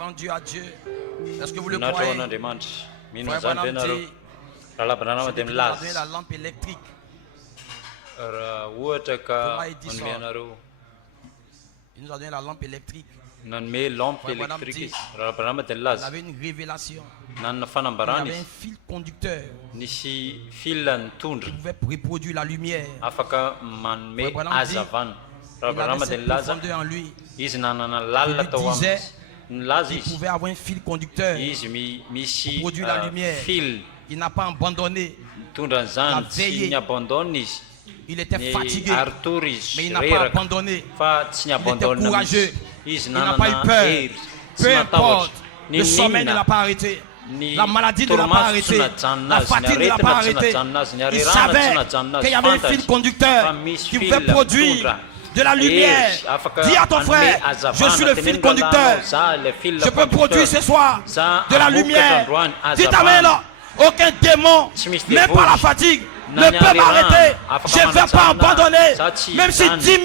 rendu à Dieu. Est-ce que vous le croyez? Frère Branham dit, il nous a donné la lampe électrique. Il nous a donné la lampe électrique. Il avait une révélation. Il avait un fil conducteur qui pouvait reproduire la lumière. Il avait cette profondeur en lui. Il disait qu'il pouvait avoir un fil conducteur pour produire la lumière. Il n'a pas abandonné. Il a veillé. Il était fatigué, mais il n'a pas abandonné. Il était courageux. Il n'a pas eu peur. Peu importe, le sommeil ne l'a pas arrêté. La maladie ne l'a pas arrêté. La fatigue ne l'a pas arrêté. Il savait qu'il y avait un fil conducteur qui pouvait produire de la lumière. Dis à ton frère, je suis le fil conducteur. Je peux produire ce soir de la lumière. Dis amen. Aucun démon, même pas la fatigue, ne peut m'arrêter. Je ne vais pas abandonner. Même si 10 000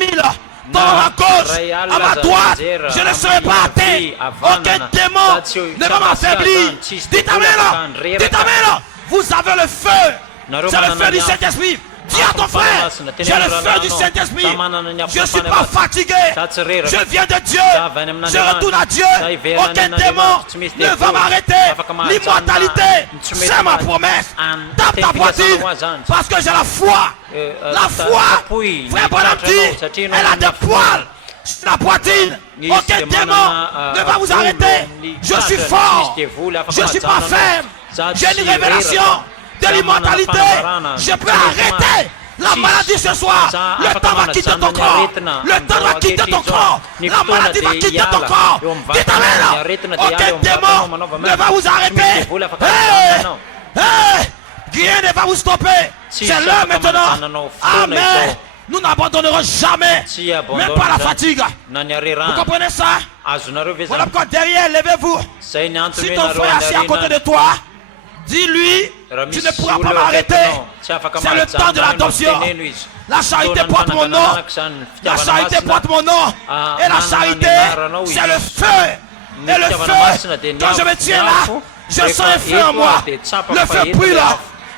tombent à gauche, à ma droite, je ne serai pas atteint. Aucun démon ne va m'affaiblir. Dites amen. Dites amen. Vous avez le feu. C'est le feu du Saint-Esprit. Dis à ton frère, j'ai le feu du Saint-Esprit. Je ne suis pas fatigué. Je viens de Dieu. Je retourne à Dieu. Aucun démon ne va m'arrêter. L'immortalité, c'est ma promesse. Tape ta poitrine parce que j'ai la foi. La foi, frère Branham dit, elle a des poils sur la poitrine. Aucun démon ne va vous arrêter. Je suis fort. Je ne suis pas ferme. J'ai une révélation de l'immortalité. Je peux arrêter la maladie ce soir. Le temps va quitter ton corps. Le temps va quitter ton corps. La maladie va quitter ton corps. Dites amen. Aucun démon ne va vous arrêter. Rien ne va vous stopper. C'est l'heure maintenant. Amen. Nous n'abandonnerons jamais. Même pas la fatigue. Vous comprenez ça? Voilà pourquoi derrière, levez-vous. Si ton frère est assis à côté de toi, dis-lui, tu ne pourras pas m'arrêter. C'est le temps de l'adoption. La charité porte mon nom. La charité porte mon nom. Et la charité, c'est le feu. Et le feu, quand je me tiens là, je sens un feu en moi. Le feu brûle.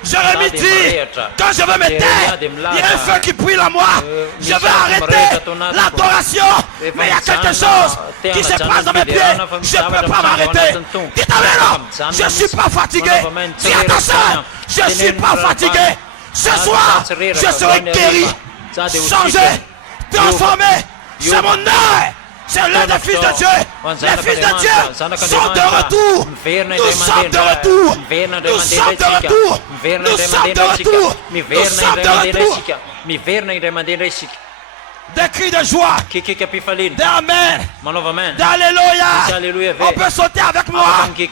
Jérémie dit, quand je veux me taire, il y a un feu qui brûle en moi. Je veux arrêter l'adoration. Mais il y a quelque chose qui se passe dans mes pieds. Je ne peux pas m'arrêter. Dites amen. Je ne suis pas fatigué. Dis à ta soeur, je ne suis pas fatigué. Ce soir, je serai guéri, changé, transformé. C'est mon heure. C'est l'un des fils de Dieu. Les fils de Dieu sont de retour. Nous sommes de retour. Nous sommes de retour. Nous sommes de retour. Nous sommes de retour. Des cris de joie. Des amen. D'alléluia. On peut sauter avec moi. On peut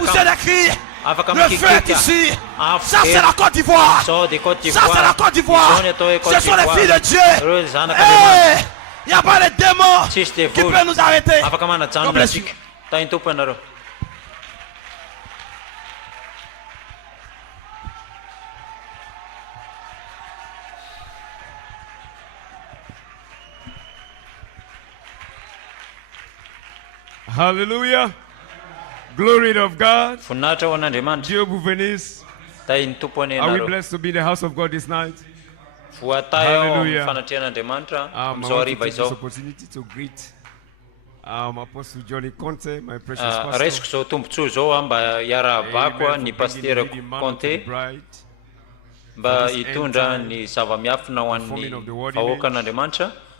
pousser des cris. Le feu est ici. Ça c'est la Côte d'Ivoire. Ça c'est la Côte d'Ivoire. Ce sont les filles de Dieu. Il n'y a pas de démon qui peut nous arrêter. God bless you. Hallelujah. Glory of God. Dieu vous bénisse. Are we blessed to be in the house of God this night? Hallelujah. I want to take this opportunity to greet Apostle Johnny Conte, my precious pastor.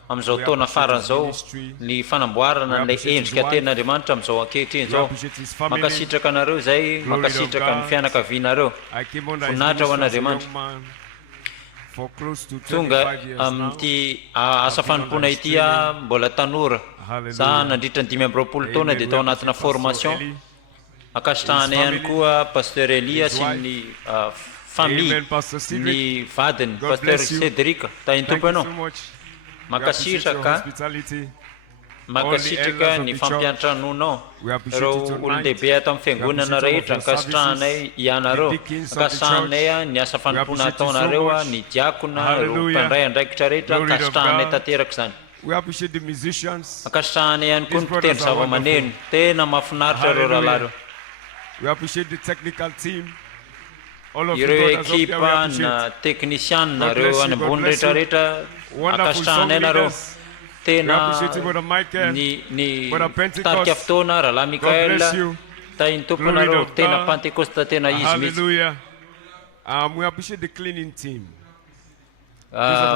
Amizao taona farany zao ny fanamboarana ny endrika tenin'Andriamanitra amizao ankehitriny zao mankasitraka anareo zay mankasitraka ny fianakavianareo voninahitra ho an'Andriamanitra tonga amin'ity asa fanompoana ity mbola tanora za nandritra ny 5 taona dia tao anatina formation ankasitrahanay ihany koa pasteur Elia sy ny famille ny vadiny pasteur Cédric tahiny tompo ianao makasitraka ny fampiantranonao ireo olon-dehibe ato amin'ny fiangonana rehetra ankasitrahanay ianareo ankasitrahanay ny asa fanompoana ataonareo ny diakona ireo mpandray andraikitra rehetra ankasitrahanay tanteraka izany We appreciate the musicians. Akasitrahana ihany koa ny mpitendry zava-maneno. Tena mahafinaritra reo rahalahy reo. We appreciate the technical team. All of you Ireo brothers up there, we ekipa appreciate. na teknisianina God reo bless you, any God ambony bless you. rehetrarehetra Wonderful song akasitrahana nareo. leaders. We Tena appreciate you, Brother Michael. ny Brother Pentecost. tarika fotoana rahalahy God bless Mikael you. tainy Glory tomponareo to tena God. Pentecoste tena izy mihitsy. Hallelujah. We appreciate the cleaning team.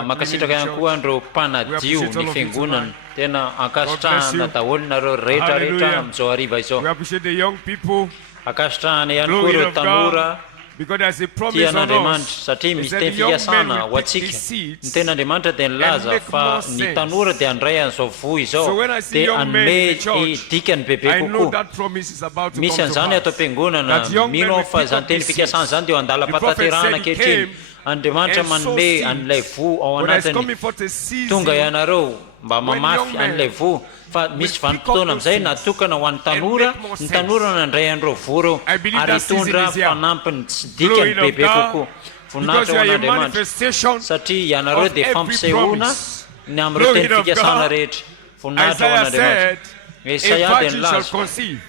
Makasitraka ihany koa andreo mpanadio ny fiangonana tena akasitrahana daholo nareo rehetrarehetra amin'izao hariva izao. We appreciate the young people. Akasitrahana ihany koa Glory ireo of God. tanora Because there's a promise on tian'Andriamanitra us. satria He misy said teny the young men fikasana will ho pick antsika. these seeds Ny ten'Andriamanitra dia and nilaza make fa more ny sense. tanora dia handray an'izao voy So izao when I see dia young men in the anome church, dikany bebe I know kokoa. that promise is about to Misy come to an'izany atao pass. am-piangonana That young men mino will aho fa pick izany up teny these fikasana seeds. izany dia ho The prophet andala-pataterahana said he ankehitriny. came Andriamanitra and sowed manome seeds. an'ilay vo ao But it's anatiny. coming forth a season Tonga ianareo mba when mamafy young men an'ilay vo fa misy will pick up vanim-potoana those amin'izay seeds natokana ho an'ny and tanora. make more Ny sense. tanora no handray an'ireo vo reo I believe ary that season hitondra is here. fanampiny tsy Glory dikany to bebe kokoa. God. Because Voninahitra you ho are a an'Andriamanitra manifestation satria ianareo of dia every fampisehoana promise. ny amin'ireo Glory teny to fikasana God. rehetra. Voninahitra ho Isaiah an'Andriamanitra. said, a Esaia dia virgin shall nilaza conceive.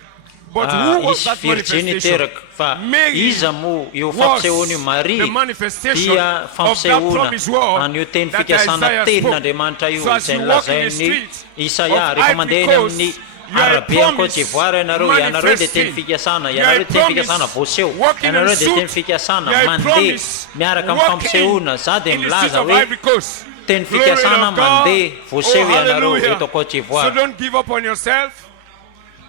But who was isy that virginy manifestation? teraka fa Mary iza mo io was fampisehoana io Maria the manifestation dia of that fampisehoana promise word an'io teny that fikasana Isaiah tenin'Andriamanitra io spoke. So as izay you walk in the nilazainy streets Isaia of rehefa Ivory mandeha eny Coast, amin'ny you are a arabe any Côte promise d'Ivoire ianareo dia teny manifesting. fikasana You are a ianareo teny fikasana promise voaseho walking in ianareo a dia teny suit. fikasana You are a mandeha promise miaraka amin'ny walking fampisehoana za dia in the streets milaza of hoe Ivory Coast. teny Glory fikasana of God. mandeha voaseho Oh, ianareo hallelujah. eto Côte So d'Ivoire. don't give up on yourself.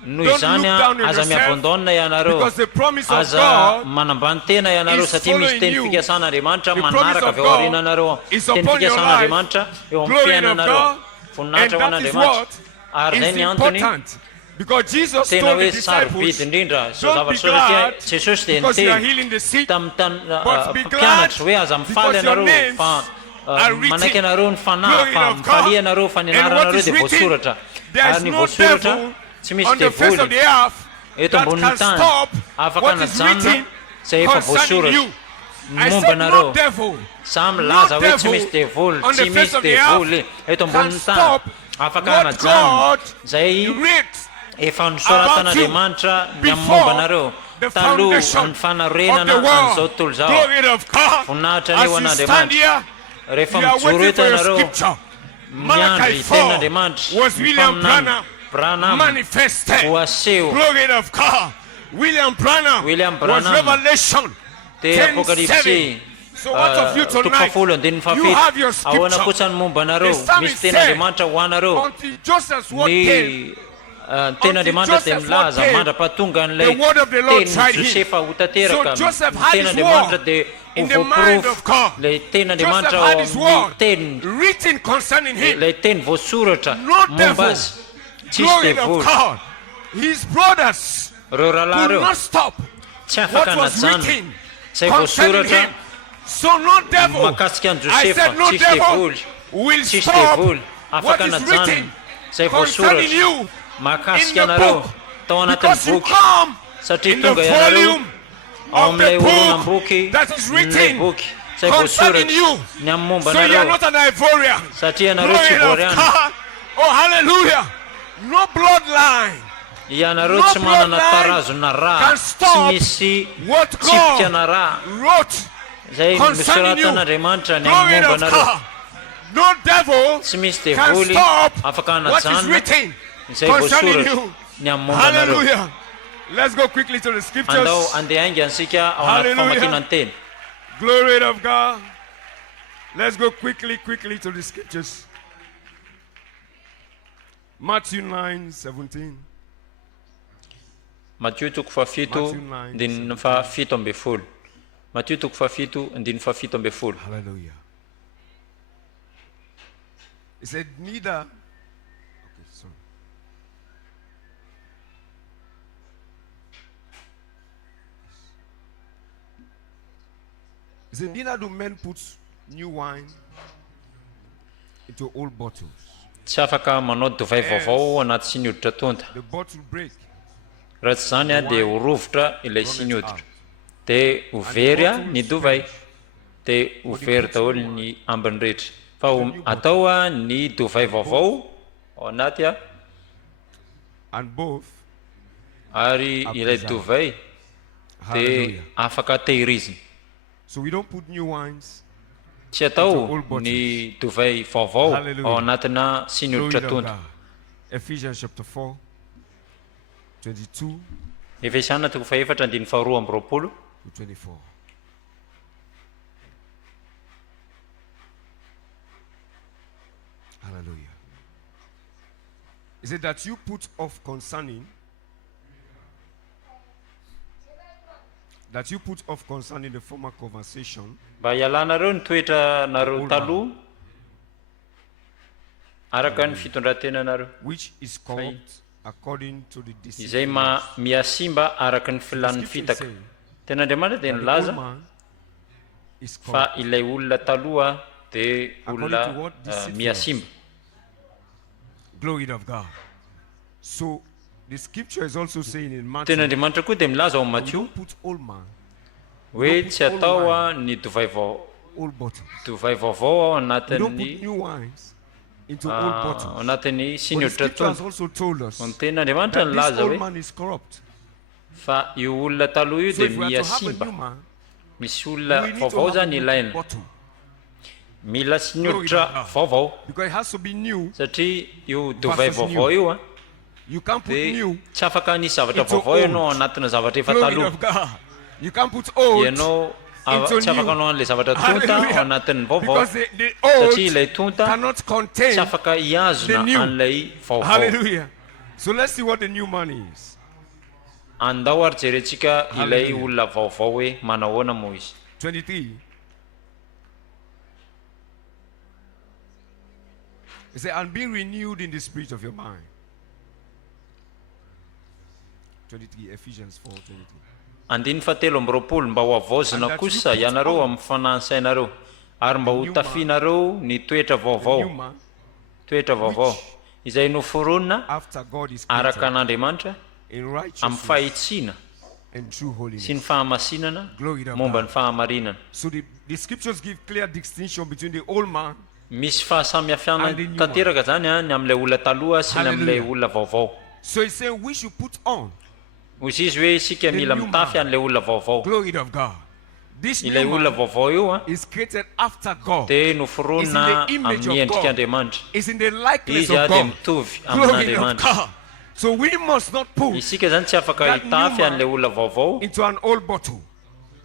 Noho Don't izany look down on aza yourself, miabandona ianareo because the promise of aza God manambany tena ianareo is satria misy following teny you. fikasan'Andriamanitra The promise manaraka of avy ao aoriananareo God is teny upon your fikasan'Andriamanitra life. eo amin'ny Glory to fiainanareo God. voninahitra And ho that is an'Andriamanitra what ary zay is ny antony important. Because Jesus tena told the hoe disciples, sarobidy indrindra so don't be zavatra satria glad Jesosy dia because you are niteny healing the sick, tamin'ny but be glad mpianatra hoe aza mifaly because your ianareo names fa are written. manaiky ianareo ny fanahy Glory fa of mifaly God. ianareo fa ny And what anaranareo is dia written, voasoratra there ary is ny no voasoratra devil tsy misy on the face of devoly the earth eto that ambony can tany stop afaka what is najanona written zay efa concerning voasoratra you. I momba said no anareo devil, samy no laza hoe tsy misy devil devoly on the tsy face misy of the devoly earth eto can ambony tany stop afaka what najanona God zay writ efa nisoratan'Andriamanitra ny momba anareo the taloha foundation ny of fanarenana the an'izao world. tontolo zao Glory of God. voninahitra As leo you stand an'Andriamanitra here, rehefa you are mijoro waiting eto for your ianareo scripture. miandry Malachi 4 tenin'Andriamanitra was William Branham Branham manifested. voaseho Glory of God. William Branham was Revelation te 10:7. Apokalipsy So what of you tonight? tokafolo andininy You have your fafito ahoana scripture. kosa ny momba anareo The psalmist misy tenin'Andriamanitra ho anareo Until Joseph's word came, ny tenin'Andriamanitra dia Joseph milaza came, mandrapatonga the n'ilay word of the Lord teny tried him. Josefa ho tanteraka So Joseph ny had his tenin'Andriamanitra word dia in the mind of God. ilay tenin'Andriamanitra Joseph ao had his word amin'ny teny written concerning him. ilay teny voasoratra No momba devil. azy tsisy Glory of devoly God. His brothers reo rahalahy could reo not stop tsy what afaka was najana written zay concerning voasoratra him. So no devil, mahakasika an I Josefa said no tsisy devil devoly will tsisy stop devoly what afaka is najana written zay concerning voasoratra you in mahakasika the anareo book. tao anatin'ny Because you boky come satria in the tonga ianareo volume ao of the amin'ilay oronan book boky that is nilay written boky zay concerning voasoratra you. ny amin'ny momba So you are anareo not an Ivorian. satria ianareo tsy Glory of voariana God. Oh, hallelujah. No bloodline ianareo No tsy manana bloodline tarazona rà can tsy stop misy what tsipika God na rà wrote zay concerning you. misoratan'Andriamanitra ny Glory amin'ny momba of anareo God. No devil tsy misy can devoly stop afaka what is hanajana written zay concerning voasoratra you. ny amin'ny momba anareo Hallelujah. Let's go quickly to the andao scriptures. andeha ainga ansika ao anaty Hallelujah. famakiana ny teny Glory of God. Let's go quickly to the scriptures. Matthew 9:17. Matthieu toko fafito Matthew 9, andininy fafito amby folo Matthieu toko fafito andininy fafito amby folo Hallelujah. He said, neither. Okay, sorry. He said, neither do men put new wine into old bottles. tsy afaka manao divay vaovao anaty siny hoditra tonta The bottle break. raha tsy zany a dia ho rovotra ilay siny hoditra dia ho very a ny divay dia ho very daholo ny ambiny rehetra fa atao ny dovay vaovao ao anaty and both ary ilay dovay dia afaka tehirizina. So we don't put new wines. Tsy atao ny dovay vaovao ao anatina sinoditra tonta. Ephesians chapter 4, 22 Efesana toko faefatra andiny faharoa amby roapolo to 24. Hallelujah. Is it that you put off concerning the former conversation? Mba ialanareo ny toetra nareo taloha araka ny fitondrantenanareo which is corrupt according to the izay miasimba araka ny filan'ny fitaka. Tena Andriamanitra dia nilaza fa ilay olona taloha dia olona miasimba. Glory of God. So the scripture is also saying in Matthew, tena Andriamanitra koa dia milaza ao Matthieu put all man, hoe tsy atao ny dovay old bottles. vaovao ao Don't put anatin'ny new wines into old bottles. anatin'ny But the sinoditra scripture has tony. also told us Tena Andriamanitra that this nilaza old hoe man is corrupt. fa io olona taloha io So dia if we are to have a miasimba. new man, Misy we olona need to vaovao have zany a new ilaina, bottle mila sinoditra vaovao because it has to be new. satria io dovay Versus vaovao io You can't put dia new. tsy afaka nisy zavatra Into vaovao ianao old. anatina zavatra efa Glory taloha. of God. You can't put old Ianao into tsy afaka new. anao an'ilay zavatra tonta Hallelujah. ao anatin'ny vaovao Because the old satria ilay tonta cannot contain tsy afaka hiazona the new. an'ilay vaovao. Hallelujah. So let's see what the new man is. Andao ary jerentsika ilay Hallelujah. olona vaovao hoe manahoana moa izy. 23. It says, and be renewed in the spirit of your mind. 23, Ephesians 4, 23. Andiny fahatelo amby roapolo mba ho avozina kosa ianareo amin'ny fanansainareo ary mba ho tafinareo ny toetra New vaovao, man, toetra vaovao izay noforonina after God is araka created an'Andriamanitra in amin'ny righteousness fahitsiana and true holiness. sy ny fahamasinana Glory to momba God. ny fahamarinana. So the scriptures give clear distinction between the old man. Misy fahasamihafiana And the new tanteraka zany ny amin'ilay olona taloha sy ny amin'ilay Hallelujah. olona vaovao. So he's saying we should put on. Hoy izy hoe isika mila new mitafy man. an'ilay olona vaovao. Glory of God. This Ilay new olona man vaovao io is created after God. dia noforonina Is in the image amin'ny of God. endrik'Andriamanitra. Is in the likeness Izy of dia God. mitovy Glory of amin'Andriamanitra. God. So we must not put Isika zany tsy afaka that new hitafy man an'ilay olona vaovao into an old bottle.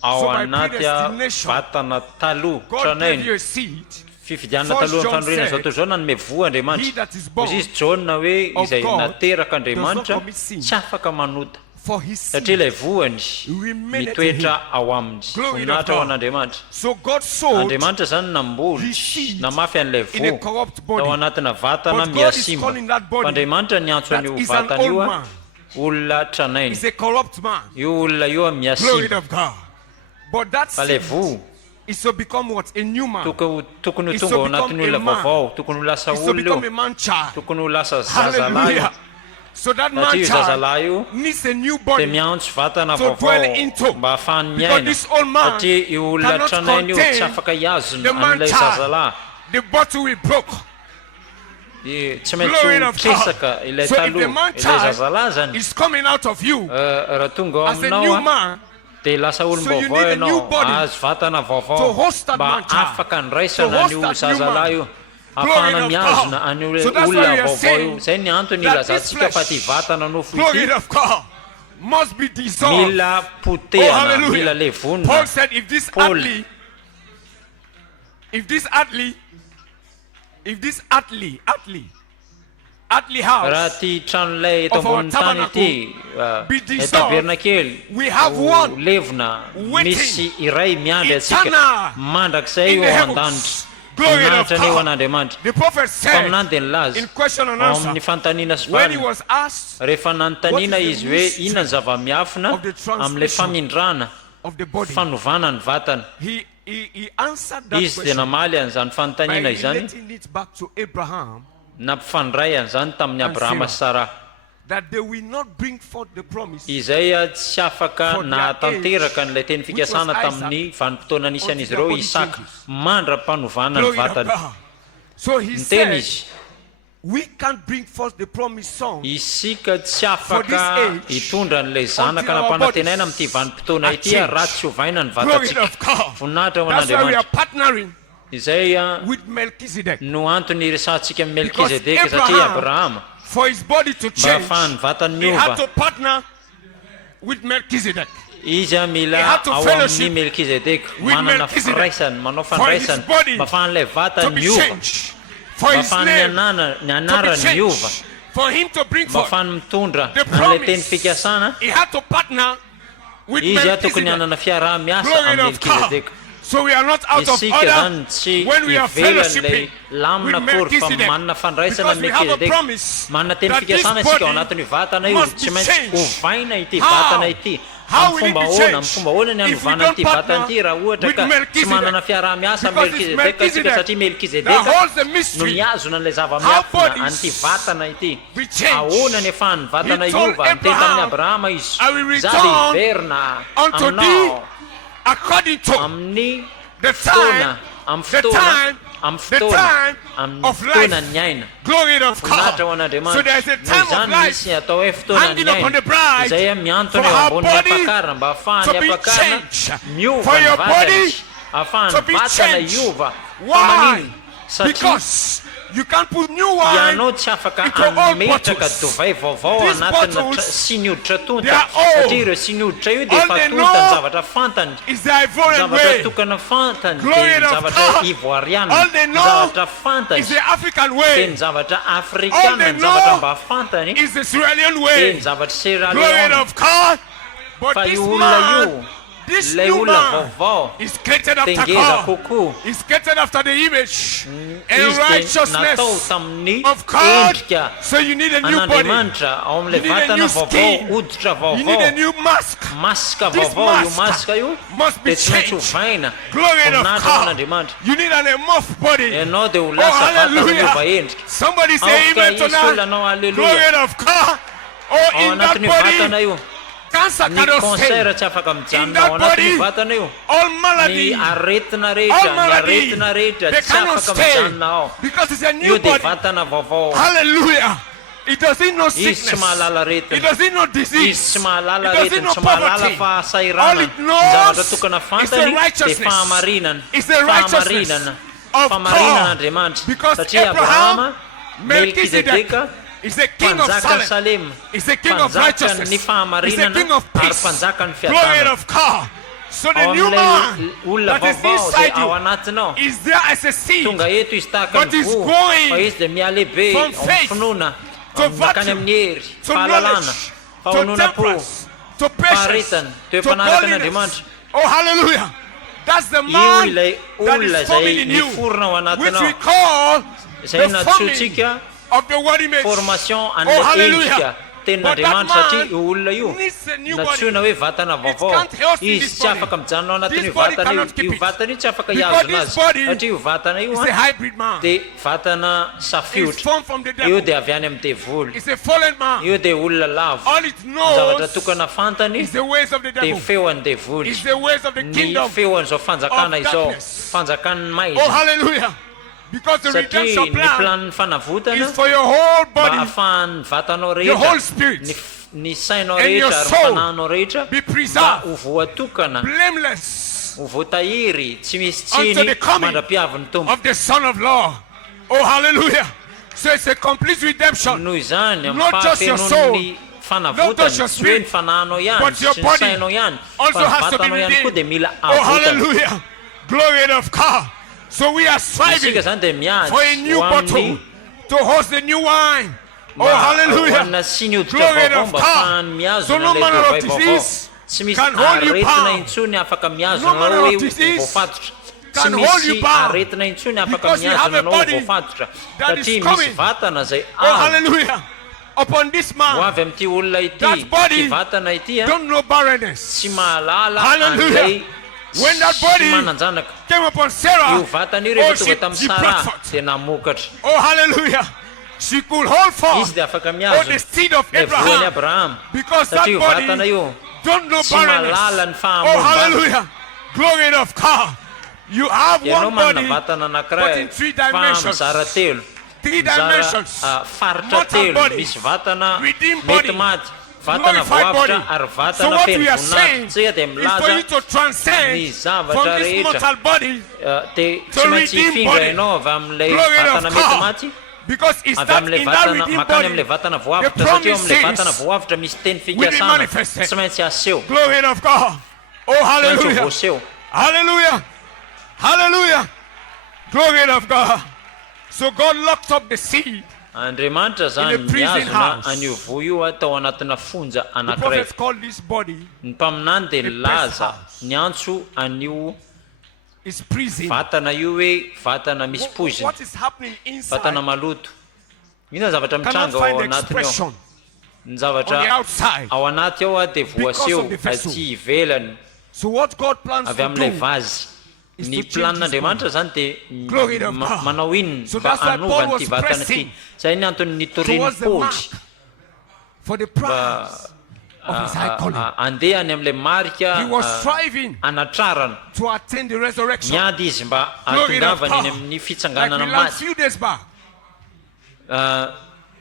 ao So by anaty predestination, vatana taloha God gave tranainy. you a seed. Fifidianana First taloha John ny fanorenana said, zao zao nanome voa He Andriamanitra. that is born Hoy izy Jaona hoe of izay God nateraka does Andriamanitra not commit sin. tsy afaka manota For his satria seed. ilay voany Remaineth in mitoetra ao aminy Glory to voninahitra ao God. an'Andriamanitra. So God sowed Andriamanitra zany namboly his seed namafy an'ilay in a voa corrupt tao body. anatina vatana But God is miasimba. calling that body Fa Andriamanitra niantso that an'io is an vatana old io man. olona tranainy. Is a corrupt man. Io olona io Glory miasimba. of God. But that Fa ilay seed voa is to become what? A new man. tokony ho Is tonga to ao become anatin'ny olona a man. vaovao, tokony ho lasa Is to olona become a io, man child. tokony ho lasa zazalahy Hallelujah. io. So that Satria man io child zazalahy io needs a new dia body. miantso vatana To dwell vaovao into. mba ahafahany Because miaina. this old man Satria io olona cannot tranainy io tsy contain afaka hiazona the man an'ilay child. zazalahy. The bottle will broke. Tsy Glory maintsy of tresaka God. ilay So if the taloha, man ilay child zazalahy zany. is coming out of you Raha tonga ao as a new aminao man dia lasa So you olom-baovao need a new ianao, body azo vatana to vaovao host that mba man child. afaka To ndraisana host an'io that new zazalahy io. man. Ahafahana Glory of miazona God. an'io So that's why olona we are vaovao io. saying Izay ny antony that this ilazantsika fa ty flesh, vatana no glory foty of God, must be dissolved. mila Oh, potehana, hallelujah. mila levonina. Paul said, if this Paul- athlete, raha house ty tranolay eto of our ambony tany ity be dissolved, taberna kely we have ho one levona waiting, misy iray miandry atsika eternal, mandrakizay in eo the an-danitra heavens. Glory of aminahitra ny eo God. an'Andriamanitra. The prophet Fa said aminany dia nilaza in question and ao answer, amin'ny fantaniana sy when he valina was asked rehefa nanontaniana What is izy the hoe mystery inona ny zava-miafina of the transmission amin'ilay famindrana of the body, fanovana ny vatana, he answered that izy dia question namaly an'izany by fanontaniana izany, relating it back to Abraham, nampifandray an'izany tamin'ny And Abrahama sy Sara. that they will not bring forth the promise Izay tsy afaka For their nahatanteraka age, n'ilay teny fikasana which was tamin'ny vanim-potoana nisy unto an'izy their ireo body Isaka changes. mandra-panovana ny Glory of vatany. God. So he said, we can't bring forth the promised son isika tsy afaka hitondra an'ilay zanaka nampanantenaina amin'ity vanim-potoana ity raha tsy hovaina ny vatatsika voninahitra ho an'Andriamanitra. Izay no antony resantsika amin'ny Melkizedeka satria Abrahama mba ahafahany vatany miova izy mila ao amin'ny Melkizedeka manana firaisany manao fandraisany mba ahafahan'ilay vatany miova mba ahafahany ny anarany miova mba ahafahany mitondra an'ilay teny fikasana izy tokony hanana fiaraha-miasa amin'ny Melkizedeka. So we are not out of order when we are fellowshipping with Melchizedek, because we have a promise that this body will be changed. How will it be changed? If we don't partner with Melchizedek, because it's Melchizedek that holds the mystery, how bodies be changed. He told Abraham, I will return unto thee according to the time of life, glory of God. So there is a time of life hanging upon the bride for her body to be changed, for your body to be changed. Why? Because you can't put new wine into old bottles. These bottles, they are old. All they know is the Ivorian way. Glory of God. All they know is the African way. All they know is the Sierra Leone way. Glory of God. But this new man is created after God. Is created after the image and righteousness of God. So you need a new body. You need a new skin. You need a new mask. This mask must be changed. Glory of God. You need an amorph body. Oh, hallelujah. Somebody say amen tonight. Glory of God. Oh, in that body, cancer cannot stay. In that body, all malady, they cannot stay because it's a new body. Hallelujah. It doesn't know sickness. It doesn't know disease. It doesn't know poverty. All it knows is the righteousness. It's the righteousness of God. Because Abraham, Melchizedek, is the king of Salem. Is the king of righteousness. Is the king of peace. Glory of God. So the new man that is inside you is there as a seed, but is going from faith to virtue, to knowledge, to temperance, to patience, to godliness. Oh, hallelujah. That's the man that is forming in you, which we call the forming of the word image. Oh, hallelujah. But that man needs a new body. It can't help in this body. This body cannot keep it. Because this body is a hybrid man. It's formed from the devil. It's a fallen man. All it knows is the ways of the devil. It's the ways of the kingdom of darkness. Oh, hallelujah. Because the redemption plan is for your whole body, your whole spirit, and your soul be preserved, blameless, unto the coming of the Son of Law. Oh, hallelujah. So it's a complete redemption. Not just your soul, not just your spirit, but your body also has to be redeemed. Oh, hallelujah. Glory of God. So we are striving for a new bottle to host the new wine. Oh, hallelujah. Glory of God. So no manner of disease can hold you bound. No manner of disease can hold you bound. Because you have a body that is coming. Oh, hallelujah. Upon this man, that body don't know barrenness. Hallelujah. When that body came upon Sarah, oh, she brought forth. Oh, hallelujah. She could hold forth the seed of Abraham because that body don't know barrenness. Oh, hallelujah. Glory of God. You have one body, vatana but anankiray in 3 fa dimensions. mizara telo. 3 dimensions. Faritra Mortal telo, body, misy vatana redeemed mety body, maty, vatana glorified body. voavitra ary So vatana what feno we are voninahitra. saying Tsika dia is for you milaza to transcend ny from zavatra this mortal rehetra body dia to tsy maintsy redeemed hifindra body. ianao avy amin'ilay Glory vatana of mety God. maty Because it's avy that amin'ilay in that vatana redeemed makany body amin'ilay vatana the voavitra satria eo amin'ilay vatana promises voavitra misy teny will be fikasana manifested. tsy maintsy aseho glory of God. Oh, tsy maintsy hallelujah. voaseho. Hallelujah. Hallelujah. Glory of God. So God locked up the seed. Andriamanitra zany In the prison miazona house. anio vo io atao anatina fonja The anankiray. prophets called this body Ny mpaminany dia the laza house. ny antso anio is prison. vatana io hoe vatana misy poziny, What is happening inside vatana maloto. Ino zavatra cannot mitranga ao find anatiny ao. expression Ny on the zavatra outside. ao anaty ao dia voaseho of the vessel. aty ivelany So what God plans avy to amin'ilay do vazy. is Ny to change this planin'Andriamanitra zany Glory dia to God. manao inona So mba that's why Paul hanova was an'ity vatana ity. pressing Zay ny antony nitoriany towards the Paoly mark for the prize of his high calling. andeha any amin'ilay marika He was striving anatrarana. to attain the resurrection. Miady izy mba Glory to atongavany God. eny amin'ny Like fitsanganana we learned maty. few days back.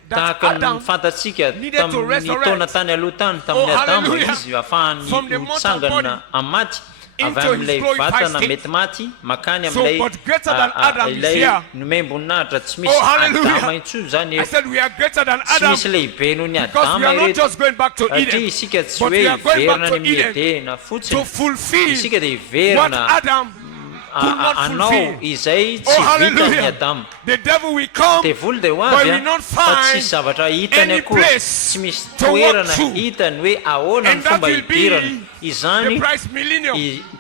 Tahaka Adam ny fantatsika needed to tamin'ny resurrect. taona tany aloha tany tamin'ny Oh, Adamo hallelujah. izy ahafahany From the mortal mitsangana body amaty avy into his amin'ilay glorified vatana state. mety maty makany So, amin'ilay but greater than Adam is ilay here. nomemboninahitra tsy misy Oh, hallelujah. Adama intsony zany I said we are greater than tsy Adam misy lehibe noho ny because we Adama are not ireto just going back to satria Eden isika tsy but hoe we are going back iverina to ny amin'ny Eden edena to fotsiny fulfill isika dia what iverina Adam could not anao fulfill. izay Oh, tsy vitany hallelujah. Adama. The devil will come, Devoly dia ho but avy will not fa tsy find zavatra hitany any akory, place tsy misy to walk toerana through. hitany hoe ahoana ny and that fomba will be hidirana the izany Christ millennium.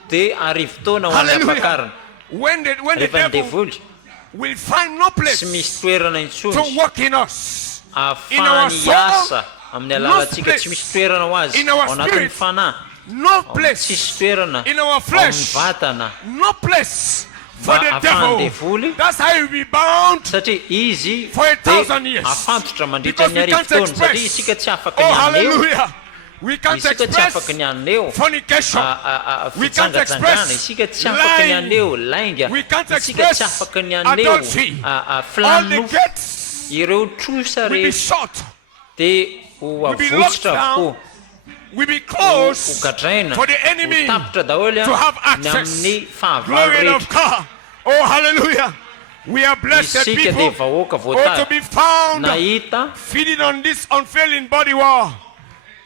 dia arivo-taona ho an'ny Hallelujah. ampakarana When the rehefa ny devil devoly will find no place tsy misy toerana to intsony walk in us, in our ahafahany soul, hiasa amin'ny no alalantsika place. tsy misy toerana ho azy In our ao anatin'ny spirit, fanahy no tsisy place toerana in our ao amin'ny flesh, vatana no place for the ahafahany devil. devoly That's how he will be bound. satria izy For 1,000 dia years. afantotra mandritra Because ny we can't arivo-taona express. satria isika tsy afaka Oh, ny aneo hallelujah. We can't isika tsy express afaka ny aneo fornication. We can't fitsangatsangana express isika tsy afaka ny lying. aneo lainga We can't isika express tsy afaka ny aneo adultery. All the filanonofo gates ireo trosa will be rehetra shut. dia ho Will be locked avotsitra down. avokoa Will be ho closed gadraina for the ho enemy tapitra daholo to have ny access. amin'ny fahavalo Glory of rehetra God. Oh, hallelujah. We are blessed isika dia people. vahoaka Oh, to voatara be found nahita feeding on this unfailing body war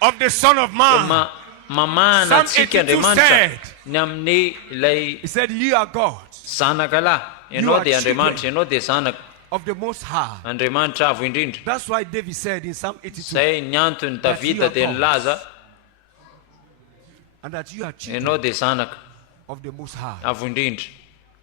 of the Son of Man. mamana Psalm antsika 82 Andriamanitra said, ny amin'ny ilay He said, "You are God zanaka lahy You ianao are dia Andriamanitra children. ianao dia zanaka of the Most High." Andriamanitra avo indrindra. That's why David said in Psalm 82, Zay ny antony That you Davida are dia God. nilaza and that you are children ianao dia zanaka of the Most High. avo indrindra.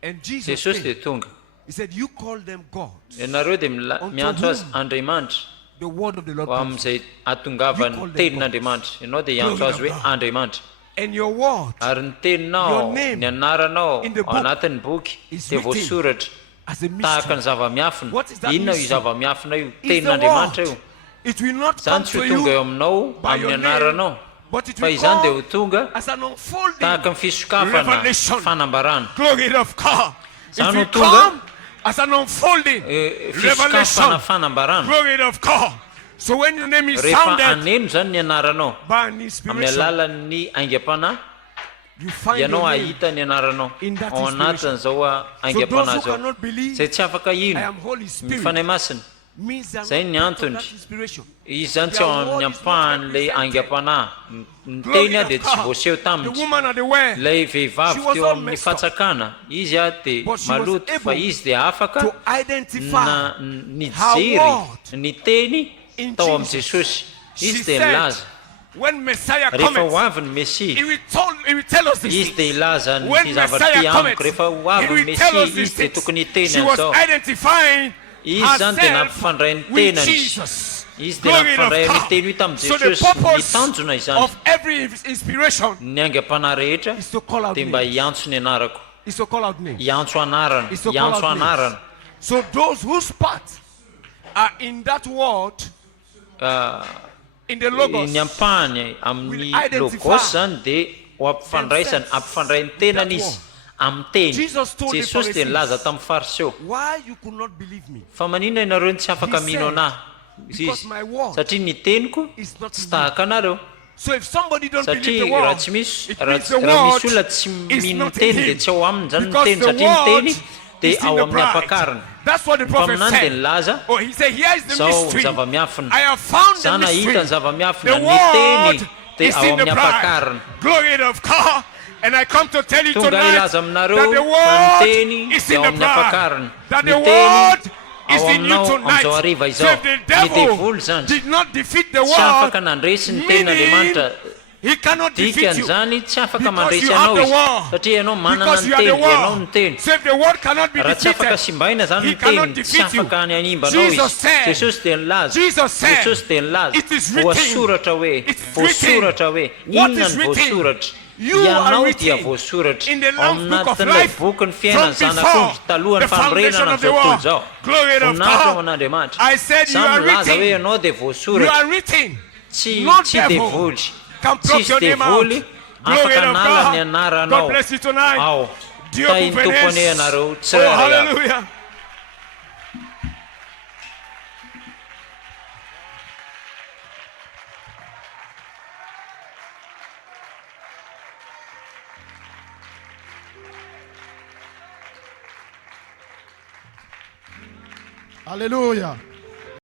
And Jesus Jesosy came. dia tonga. He said, "You call them God." Ianareo dia miantso azy Andriamanitra The word of the Lord ho comes. amin'izay atongavany tenin'Andriamanitra. Ianao dia iantso azy hoe Andriamanitra. And your word Ary ny teninao, Your name ny anaranao in the book ao anatin'ny boky is dia written voasoratra as a tahaka ny mystery. zava-miafina. What is that Inona io mystery? zava-miafina io? It's the Tenin'Andriamanitra word. io. It will not Zany come tsy to ho tonga eo you aminao by your amin'ny name, anaranao. but it Fa will izany dia ho come tonga as an unfolding tahaka ny fisokafana revelation. fanambarana. Glory of God. It Zany will ho tonga come as an unfolding fisokafana revelation. fanambarana. Glory of God. So when your name is Rehefa sounded aneno zany ny anaranao by an amin'ny inspiration, alalan'ny aingam-panahy, you find your ianao name. ahita ny anaranao in that ao inspiration. anatin'izao So those who aingam-panahy zao. cannot believe Zay tsy afaka I ino am Holy Spirit mifanahy masina. means I'm Zay ny not part of antony. that inspiration. Izy zany tsy ao amin'ny ampahan'ilay aingam-panahy. Ny teny a dia tsy voaseho The taminy. woman at the well Ilay vehivavy She was teo all amin'ny messed up. fatsakana, izy a dia But she was maloto able fa izy dia afaka to identify na her nijery word ny teny in tao amin'ny Jesus. Jesosy. She Izy dia said, milaza. when Messiah Rehefa comes, ho avy ny Mesia, he will tell us this. izy dia ilaza ny When zavatra Messiah ty comes, amiko. Rehefa ho he avy ny will tell Mesia, us these izy dia things. tokony hiteny She was an'izao. identifying Izy zany dia herself nampifandray ny with tenany. Jesus. Izy dia Glory of nampifandray ny God. teny io tamin'ny So the Jesosy. purpose Nitanjona izany. of every inspiration Ny aingam-panahy rehetra is to call out dia mba names. hiantso ny anarako. Is to call out names. Hiantso anarana. Is to call Hiantso out names. anarana. So those whose part are in that word, in the logos, Ny ampahany amin'ny will identify logos zany dia ho ampifandraisany, ampifandray ny tenany izy. amteny Jesus told the Jesosy dia nilaza tamin'ny fariseo why you could not believe me? fa maninona ianareo ny tsy afaka mino anahy Because my word satria ny teniko is not tsy in you. tahaka anareo So if somebody don't believe the satria word, raha tsy misy it raha means the raha misy word olona tsy is mino not teny in dia him. tsy ao aminy zany ny Because teny the satria ny word teny is dia in ao the amin'ny bride. ampakariny That's what the fa prophet aminany dia said. nilaza Oh, he said, here is the zao ny mystery. zava-miafina I have found the za nahita ny mystery. zava-miafina The ny word teny dia is ao in the amin'ny bride. ampakariny Glory to God. And I come to tell you tonga tonight ilaza aminareo that the fa ny word teny is dia in ao the amin'ny bride. ampakariny That ny the teny word is ao in you aminao tonight. amin'izao hariva So izao if the ny devil devoly zany did not defeat the tsy afaka word, nandresy ny meaning tenin'andriamanitra he cannot defeat you dikan'izany tsy afaka because mandresy you have ianao the izy word. satria ianao manana Because ny you are the teny ianao ny word. teny So if the word cannot be raha tsy afaka defeated, simbaina zany he ny cannot teny tsy defeat you. afaka ny animbanao Jesus izy said, jesosy dia nilaza Jesus said, jesosy dia nilaza it is written. voasoratra hoe It's voasoratra hoe What inona is ny written? voasoratra You are ianao written dia voasoratra in the ao Lamb's book of anatin'ilay life boky ny from fiainany zanak'ondry before talohan'ny the foundation famborenana of the amin'izao tontolo world. zao Glory to voninahitra ao God. an'andriamanitra I said you samy are milaza hoe written. ianao dia You voasoratra are written. tsy No tsy devil devoly can pluck tsisy your name out. devoly Glory afaka to nala ny God. anaranao God bless you tonight. ao Dieu tainy vous tompony bénisse. ianareo Oh, tsirairay avy hallelujah. Hallelujah.